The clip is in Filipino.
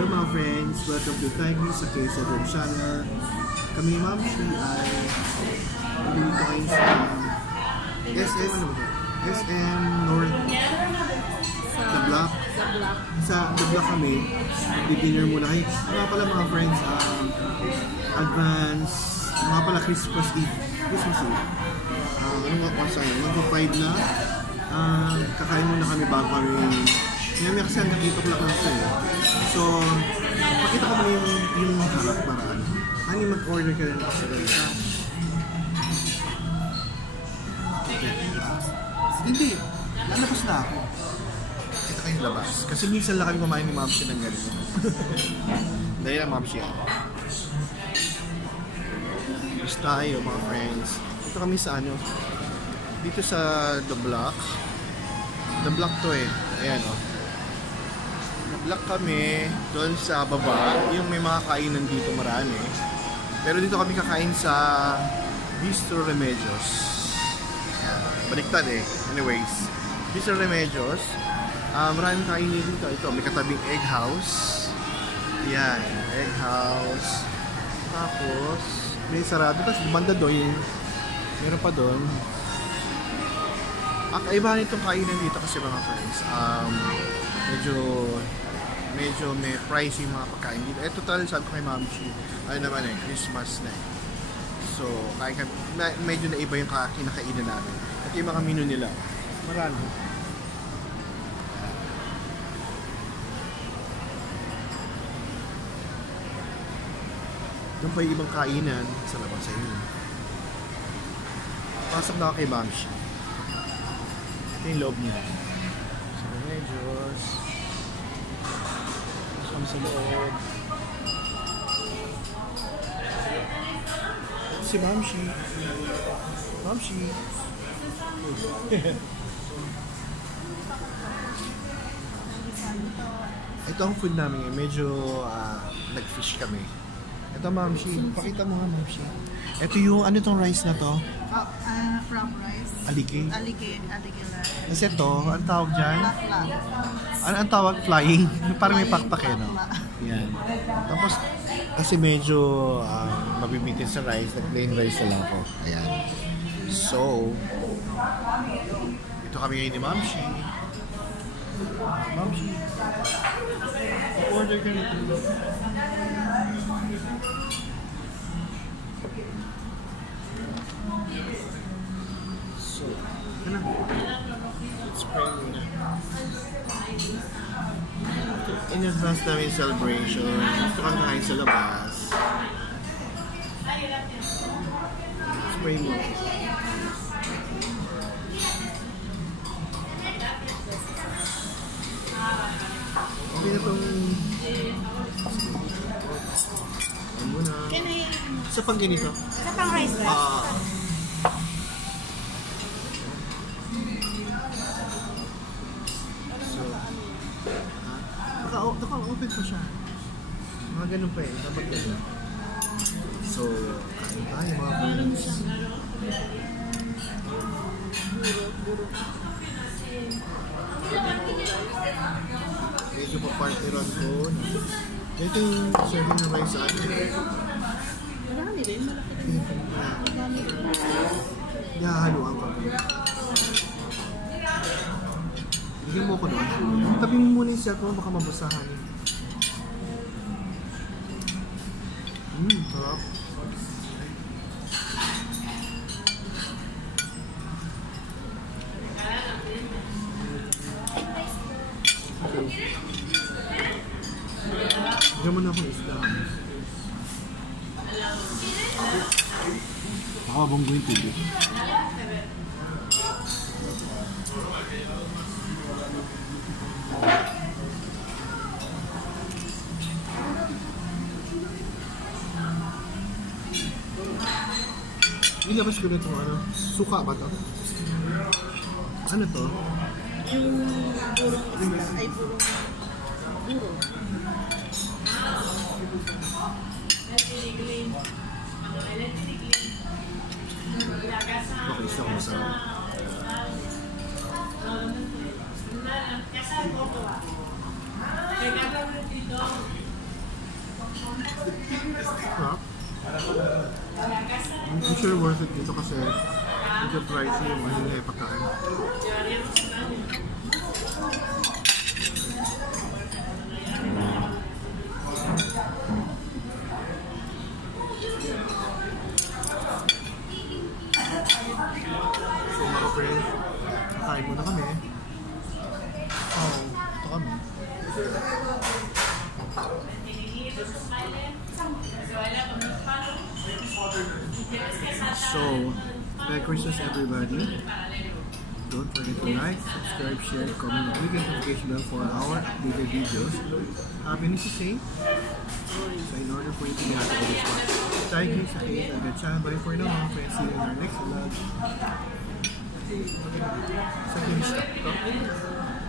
Hello mga friends, welcome to Tiger sa K7 channel. Kami ni Ma'am Shi ay nandito kayo sa SM, SM North The Block. Sa The Block kami, dinner muna kayo. Mga pala mga friends, advance, mga pala Christmas Eve. Ano nga po sa'yo? Mag-5 na. Kakain muna kami bago kami. Ngayon kasi hanggang 8 o'clock lang sa'yo. So, pakita ko muna yung harap paraan. Hani mag-order ka rin kasi rin. Hindi. Lalabas na ako. Kita kayong labas. Kasi minsan lang kami kumain ni Ma'am Shi ng ganito. Dahil lang Ma'am Shi. Gusto tayo mga friends. Ito kami sa ano. Dito sa The Block. The Block to eh. Ayan o. Block kami doon sa baba, yung may mga kainan dito marami. Pero dito kami kakain sa Bistro Remedios. Baliktad eh. Anyways, Bistro Remedios. Maraming kainin dito. Ito, may katabing Egg House. Yan, Egg House. Tapos, may sarado. Tapos, banda doon. Meron pa doon. Kaibahan itong kainan dito kasi mga friends. Medyo may pricey mga pagkain dito. Total sabi ko kay Ma'am Shi, ano naman eh, Christmas na eh. So, kain kami, medyo na iba yung kinakainan namin. At yung mga menu nila, marami. Doon pa yung ibang kainan sa labas sa yun. Pasok na ako kay Ma'am Shi. Ito yung loob niya. So, Remedios. Kami sa loob. Si Ma'am Shi. Ma'am Shi. Ito ang food namin eh. Medyo nag-fish kami. Ito Ma'am Shi. Pakita mo nga Ma'am Shi. Ito yung ano tong rice na to? From rice. Alike. Alike rice. Kasi ito, ang tawag dyan? Ano ang tawag? Flying? Parang may pakpak eh, no? Yan. Tapos, kasi medyo mabibitin sa rice, nag-plain rice na lang ako. Ayan. So, ito kami ngayon ni Ma'am Shi. Ma'am Shi. Order ka na ito. So, ano? Let's pray muna. In advance namin celebration. Gusto kami kain sa labas. Let's pray muna. Okay na itong... Ano muna? Sa pang ganito? Sa pang rice ba? Naka-open pa siya. Mga ganun pa eh. Dapat ganun. So, kain tayo mga friends. Medyo pa-party run ko. Ito yung serving na rice sa akin. Marami rin. Hahaluan ko. Bigyan mo ko doon. Tabi mo muna yung cellphone, baka mabasahan eh. Sarap. Okay. Bigyan mo na akong isda. Baka bonggo yung tubig. Ilabas ko na itong ano, suka ba ito? Ano to? Yung puro ay puro. Okay, isa ko masarap. Sarap. Hindi sure worth it dito kasi medyo pricey yung ano na pagkain. So mga friends, kakain muna kami. Ito kami. So, Merry Christmas everybody. Don't forget to like, subscribe, share, comment, and click the notification bell for our updated videos. Have anything to say? So in order for you to be happy with this one, thank you sa Kate and the channel. Bye for now mga friends. See you in our next vlog. Sa Kingston.